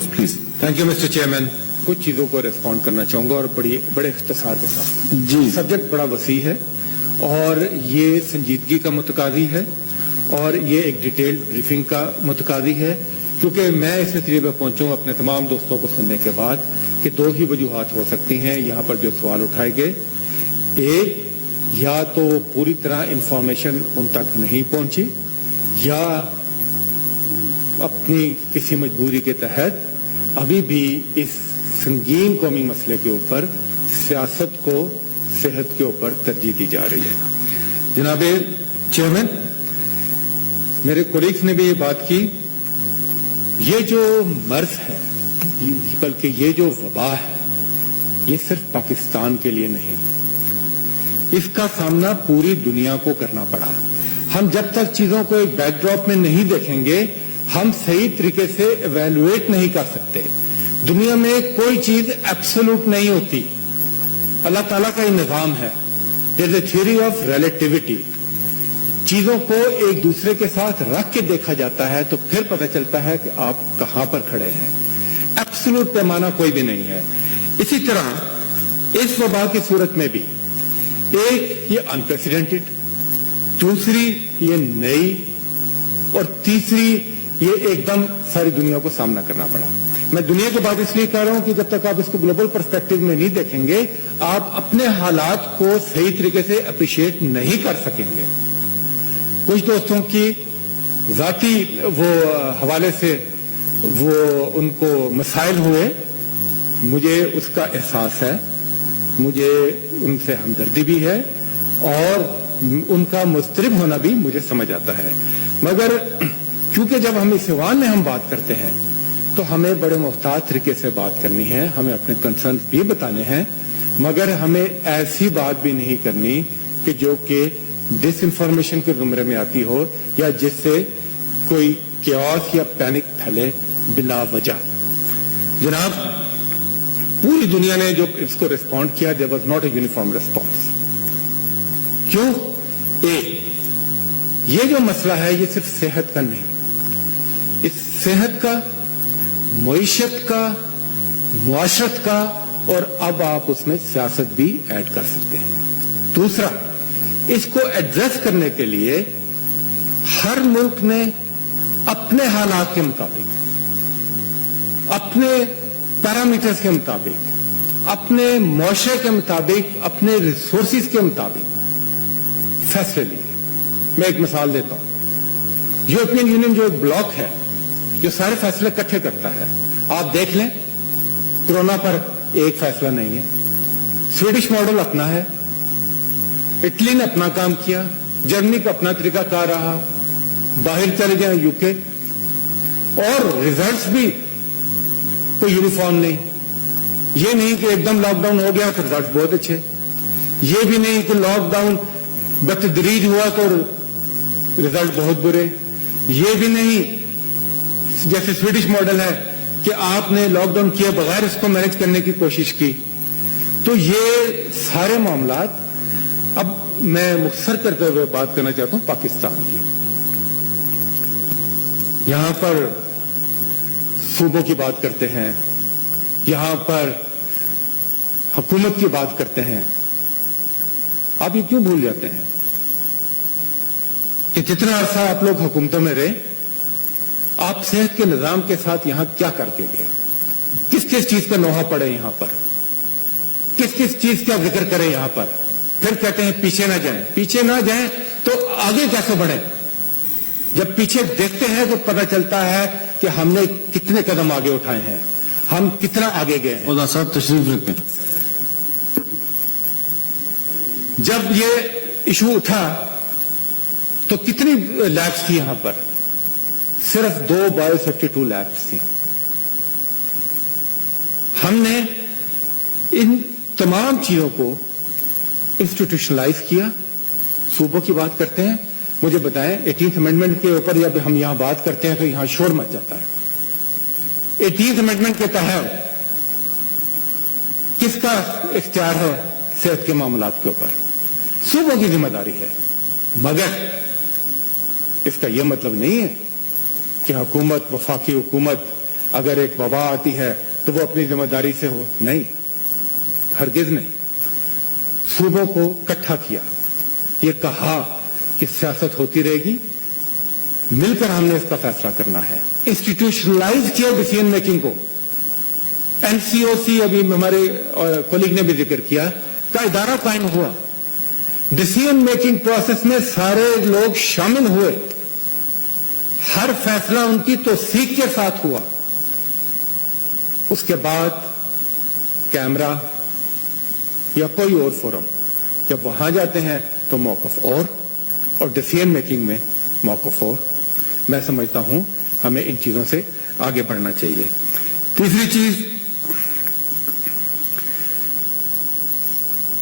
House, please. Thank you, Mr. Chairman. कुछ चीज़ों को रिस्पॉन्ड करना चाहूँगा और बड़े इख्तिसार के साथ। जी। सब्जेक्ट बड़ा वसी है और ये संजीदगी का मुतकादी है और ये एक डिटेल्ड ब्रीफिंग का मुतकादी है, क्योंकि मैं इस नतीजे पर पहुँचूँ अपने तमाम दोस्तों को सुनने के बाद कि दो ही वजूहात हो सकती हैं यहाँ पर जो सवाल उठाए गए। एक, या तो पूरी तरह इंफॉर्मेशन उन तक नहीं पहुँची या अपनी किसी मजबूरी के तहत अभी भी इस संगीन कौमी मसले के ऊपर सियासत को सेहत के ऊपर तरजीह दी जा रही है। जनाब चेयरमैन, मेरे कोलीग्स ने भी ये बात की, ये जो मर्ज है बल्कि ये जो वबा है ये सिर्फ पाकिस्तान के लिए नहीं, इसका सामना पूरी दुनिया को करना पड़ा। हम जब तक चीजों को एक बैकड्रॉप में नहीं देखेंगे हम सही तरीके से इवैल्यूएट नहीं कर सकते। दुनिया में कोई चीज एब्सोल्यूट नहीं होती, अल्लाह ताला का ही निजाम है। There is a theory of relativity. चीजों को एक दूसरे के साथ रख के देखा जाता है तो फिर पता चलता है कि आप कहां पर खड़े हैं। एब्सोल्यूट पैमाना कोई भी नहीं है। इसी तरह इस वबा की सूरत में भी एक ये अनप्रेसिडेंटेड, दूसरी ये नई और तीसरी ये एकदम सारी दुनिया को सामना करना पड़ा। मैं दुनिया की बात इसलिए कह रहा हूं कि जब तक आप इसको ग्लोबल पर्सपेक्टिव में नहीं देखेंगे आप अपने हालात को सही तरीके से अप्रिशिएट नहीं कर सकेंगे। कुछ दोस्तों की जाती वो हवाले से वो उनको मसाइल हुए, मुझे उसका एहसास है, मुझे उनसे हमदर्दी भी है और उनका मुस्तरिब होना भी मुझे समझ आता है। मगर क्योंकि जब हम इस ईवान में हम बात करते हैं तो हमें बड़े मुख्तार तरीके से बात करनी है, हमें अपने कंसर्न भी बताने हैं, मगर हमें ऐसी बात भी नहीं करनी कि जो कि डिसइंफॉर्मेशन के जुमरे में आती हो या जिससे कोई क्यास या पैनिक फैले बिला वजह। जनाब, पूरी दुनिया ने जो इसको रिस्पॉन्ड किया, there was not a uniform response. क्यों? ये जो मसला है ये सिर्फ सेहत का नहीं, इस सेहत का, मईशत का, मुआशरत का और अब आप उसमें सियासत भी ऐड कर सकते हैं। दूसरा, इसको एड्रेस करने के लिए हर मुल्क ने अपने हालात के मुताबिक, अपने पैरामीटर्स के मुताबिक, अपने मुआशरे के मुताबिक, अपने रिसोर्सेज के मुताबिक फैसले लिए। मैं एक मिसाल देता हूं। यूरोपियन यूनियन जो एक ब्लॉक है जो सारे फैसले इकट्ठे करता है, आप देख लें कोरोना पर एक फैसला नहीं है। स्वीडिश मॉडल अपना है, इटली ने अपना काम किया, जर्मनी का अपना तरीका कार रहा, बाहर चले जाए यूके, और रिजल्ट्स भी कोई यूनिफॉर्म नहीं। ये नहीं कि एकदम लॉकडाउन हो गया तो रिजल्ट बहुत अच्छे, ये भी नहीं कि लॉकडाउन बतदरीज हुआ तो रिजल्ट बहुत बुरे, ये भी नहीं जैसे स्वीडिश मॉडल है कि आपने लॉकडाउन किए बगैर इसको मैनेज करने की कोशिश की। तो ये सारे मामलात, अब मैं मुख्तसर करते हुए बात करना चाहता हूं पाकिस्तान की। यहां पर सूबों की बात करते हैं, यहां पर हुकूमत की बात करते हैं, आप ये क्यों भूल जाते हैं कि जितना अरसा आप लोग हुकूमतों में रहे, आप सेहत के निजाम के साथ यहां क्या करके गए, किस किस चीज का नोहा पड़े यहां पर, किस किस चीज का जिक्र करें यहां पर। फिर कहते हैं पीछे ना जाएं, पीछे ना जाएं तो आगे कैसे बढ़े। जब पीछे देखते हैं तो पता चलता है कि हमने कितने कदम आगे उठाए हैं, हम कितना आगे गए हैं। ओदा साहब तशरीफ रखें। जब ये इशू उठा तो कितनी लैब्स थी यहां पर? सिर्फ 2 बायो-52 लैब्स थी। हमने इन तमाम चीजों को इंस्टीट्यूशनलाइज किया। सूबों की बात करते हैं, मुझे बताएं 18th अमेंडमेंट के ऊपर जब हम यहां बात करते हैं तो यहां शोर मच जाता है। 18th अमेंडमेंट के तहत किसका इख्तियार है सेहत के मामलात के ऊपर? सूबों की जिम्मेदारी है। मगर इसका यह मतलब नहीं है कि हुकूमत, वफाकी हुकूमत اگر ایک وبا آتی ہے تو وہ اپنی ذمہ داری سے ہو، نہیں، ہرگز نہیں. صوبوں کو اکٹھا کیا، یہ کہا کہ سیاست ہوتی رہے گی، مل کر ہم نے اس کا فیصلہ کرنا ہے. انسٹیٹیوشنلائز کیا ڈیسیژن میکنگ کو. این سی او سی ابھی ہمارے کولیگ نے بھی ذکر کیا کا ادارہ قائم ہوا. ڈیسیژن میکنگ پروسیس میں سارے لوگ شامل ہوئے، ہر فیصلہ ان کی توثیق کے ساتھ ہوا. اس کے بعد کیمرہ یا کوئی اور فورم جب وہاں جاتے ہیں تو موقف اور ڈیسیژن میکنگ میں موقف اور. میں سمجھتا ہوں ہمیں ان چیزوں سے آگے بڑھنا چاہیے. تیسری چیز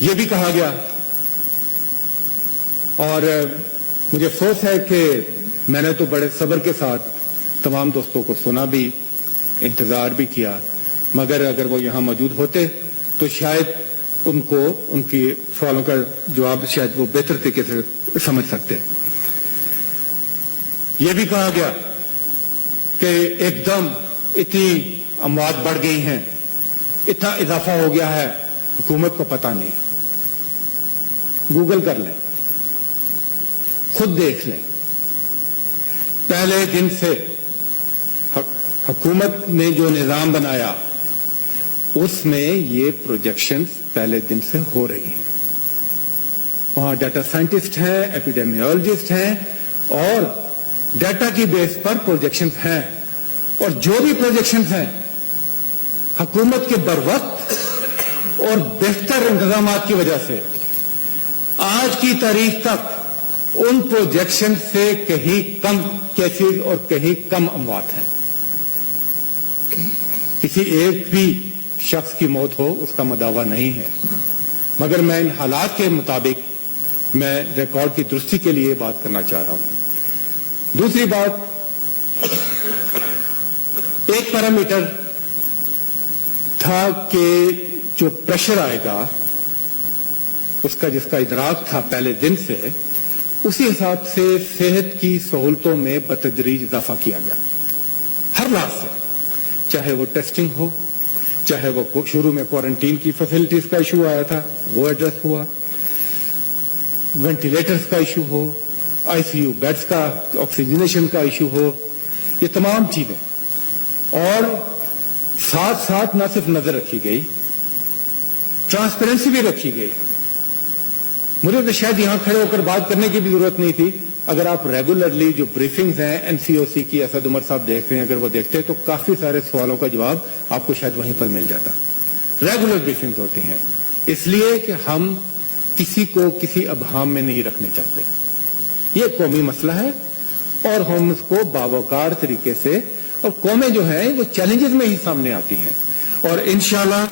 یہ بھی کہا گیا اور مجھے افسوس ہے کہ میں نے تو بڑے صبر کے ساتھ تمام دوستوں کو سنا بھی، انتظار بھی کیا، مگر اگر وہ یہاں موجود ہوتے تو شاید ان کو ان کی سوالوں کا جواب شاید وہ بہتر طریقے سے سمجھ سکتے. یہ بھی کہا گیا کہ ایک دم اتنی اموات بڑھ گئی ہیں، اتنا اضافہ ہو گیا ہے، حکومت کو پتہ نہیں. گوگل کر لیں، خود دیکھ لیں. پہلے دن سے حکومت نے جو نظام بنایا اس میں یہ پروجیکشنز پہلے دن سے ہو رہی ہیں. وہاں ڈیٹا سائنٹسٹ ہیں، ایپیڈیمیولوجسٹ ہیں اور ڈیٹا کی بیس پر پروجیکشنز ہیں. اور جو بھی پروجیکشنز ہیں حکومت کے بروقت اور بہتر انتظامات کی وجہ سے آج کی تاریخ تک ان پروجیکشن سے کہیں کم کیسز اور کہیں کم اموات ہیں. کسی ایک بھی شخص کی موت ہو اس کا مداوع نہیں ہے، مگر میں ان حالات کے مطابق میں ریکارڈ کی درستی کے لیے بات کرنا چاہ رہا ہوں. دوسری بات، ایک پیرامیٹر تھا کہ جو پریشر آئے گا اس کا جس کا ادراک تھا پہلے دن سے، اسی حساب سے صحت کی سہولتوں میں بتدریج اضافہ کیا گیا ہر لحاظ سے، چاہے وہ ٹیسٹنگ ہو، چاہے وہ شروع میں کوارنٹین کی فیسلٹیز کا ایشو آیا تھا وہ ایڈریس ہوا، وینٹیلیٹرز کا ایشو ہو، آئی سی یو بیڈز کا آکسیجنیشن کا ایشو ہو، یہ تمام چیزیں. اور ساتھ ساتھ نہ صرف نظر رکھی گئی، ٹرانسپیرنسی بھی رکھی گئی. مجھے تو شاید یہاں کھڑے ہو کر بات کرنے کی بھی ضرورت نہیں تھی. اگر آپ ریگولرلی جو بریفنگز ہیں این سی او سی کی، اسد عمر صاحب دیکھ رہے ہیں، اگر وہ دیکھتے تو کافی سارے سوالوں کا جواب آپ کو شاید وہیں پر مل جاتا. ریگولر بریفنگز ہوتی ہیں اس لیے کہ ہم کسی کو کسی ابہام میں نہیں رکھنے چاہتے. یہ قومی مسئلہ ہے اور ہم اس کو باوقار طریقے سے، اور قومیں جو ہیں وہ چیلنجز میں ہی سامنے آتی ہیں اور انشاءاللہ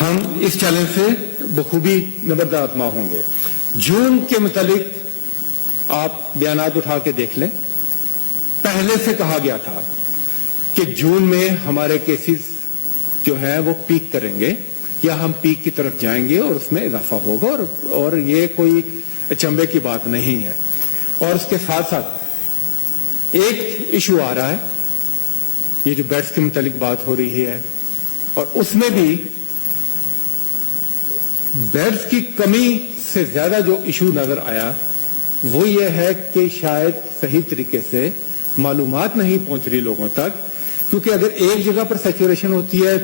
ہم اس چیلنج سے بخوبی نبردار آزما ہوں گے. جون کے متعلق آپ بیانات اٹھا کے دیکھ لیں. پہلے سے کہا گیا تھا کہ جون میں ہمارے کیسز جو ہیں وہ پیک کریں گے یا ہم پیک کی طرف جائیں گے اور اس میں اضافہ ہوگا اور یہ کوئی اچنبے کی بات نہیں ہے. اور اس کے ساتھ ساتھ ایک ایشو آ رہا ہے، یہ جو بیڈز کے متعلق بات ہو رہی ہے، اور اس میں بھی بیڈز کی کمی سے زیادہ جو ایشو نظر آیا وہ یہ ہے کہ شاید صحیح طریقے سے معلومات نہیں پہنچ رہی لوگوں تک، کیونکہ اگر ایک جگہ پر سیچوریشن ہوتی ہے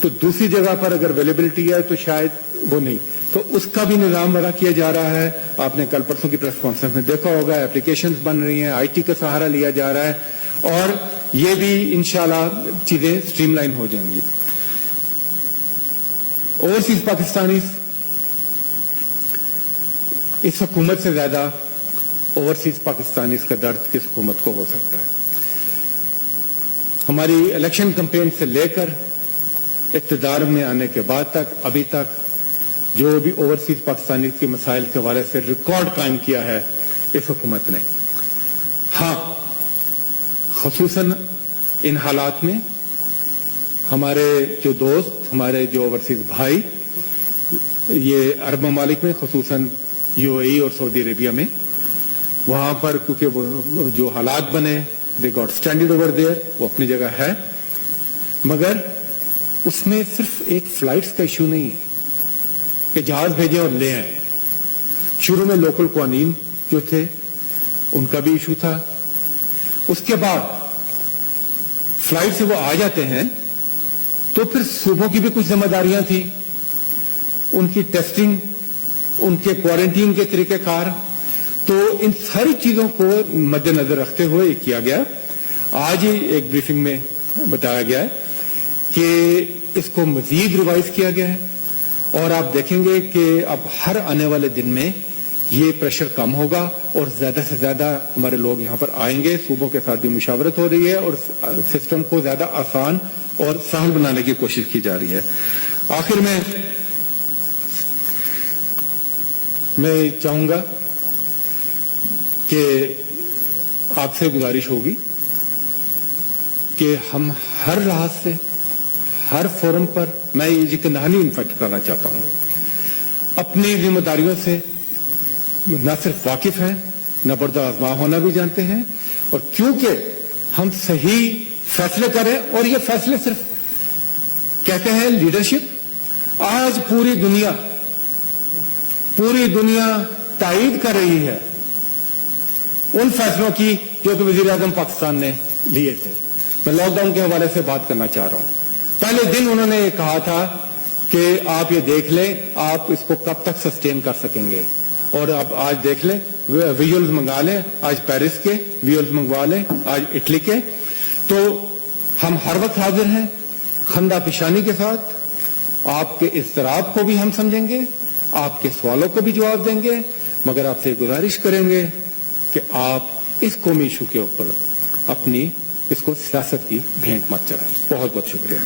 تو دوسری جگہ پر اگر اویلیبلٹی ہے تو شاید وہ نہیں. تو اس کا بھی نظام وضع کیا جا رہا ہے. آپ نے کل پرسوں کی پریس کانفرنس میں دیکھا ہوگا، اپلیکیشنز بن رہی ہیں، آئی ٹی کا سہارا لیا جا رہا ہے اور یہ بھی انشاءاللہ چیزیں سٹریم لائن ہو جائیں گی. اوورسیز پاکستانیز، اس حکومت سے زیادہ اوورسیز پاکستانیز کا درد کس حکومت کو ہو سکتا ہے. ہماری الیکشن کمپین سے لے کر اقتدار میں آنے کے بعد تک ابھی تک جو بھی اوورسیز پاکستانی کے مسائل کے حوالے سے ریکارڈ قائم کیا ہے اس حکومت نے. ہاں، خصوصاً ان حالات میں ہمارے جو دوست، ہمارے جو اوورسیز بھائی یہ عرب ممالک میں، خصوصاً یو اے ای اور سعودی عربیہ میں، وہاں پر کیونکہ وہ جو حالات بنے they got standard over there, वो अपनी जगह है, मगर उसमें सिर्फ एक फ्लाइट्स का इशू नहीं है कि जहाज भेजें और ले आए। शुरू में लोकल कानून जो थे उनका भी इशू था, उसके बाद फ्लाइट से वो आ जाते हैं तो फिर सूबों की भी कुछ जिम्मेदारियां थी, उनकी टेस्टिंग, उनके क्वारंटीन के तरीकेकार, तो इन सारी चीजों को मद्देनजर रखते हुए किया गया। आज ही एक ब्रीफिंग में बताया गया है कि इसको मजीद रिवाइज किया गया है और आप देखेंगे कि अब हर आने वाले दिन में ये प्रेशर कम होगा और ज्यादा से ज्यादा हमारे लोग यहां पर आएंगे। सूबों के साथ भी मुशावरत हो रही है और सिस्टम को ज्यादा आसान और सहल बनाने की कोशिश की जा रही है। आखिर में मैं चाहूंगा कि आपसे गुजारिश होगी कि हम हर राह से, हर फोरम पर, मैं ये कहानी इन्फेक्ट करना चाहता हूं, अपनी जिम्मेदारियों से न सिर्फ वाकिफ हैं, न बर्द आजमा होना भी जानते हैं, और क्योंकि हम सही फैसले करें, और ये फैसले सिर्फ कहते हैं लीडरशिप, आज पूरी दुनिया तायीद कर रही है उन फैसलों की जो कि वजीर आजम पाकिस्तान ने लिए थे। मैं लॉकडाउन के हवाले से बात करना चाह रहा हूं। पहले दिन उन्होंने ये कहा था कि आप ये देख लें आप इसको कब तक सस्टेन कर सकेंगे, और अब आज देख लें, विजुअल्स मंगा लें, आज पेरिस के विजुअल्स मंगवा लें, आज इटली के। तो हम हर वक्त हाजिर हैं, खंदा पिशानी के साथ। आपके इस्तराब को भी हम समझेंगे, आपके सवालों को भी जवाब देंगे, मगर आपसे गुजारिश करेंगे कि आप इस कौमी इशू के ऊपर अपनी इसको सियासत की भेंट मत चढ़ाएं। बहुत बहुत शुक्रिया।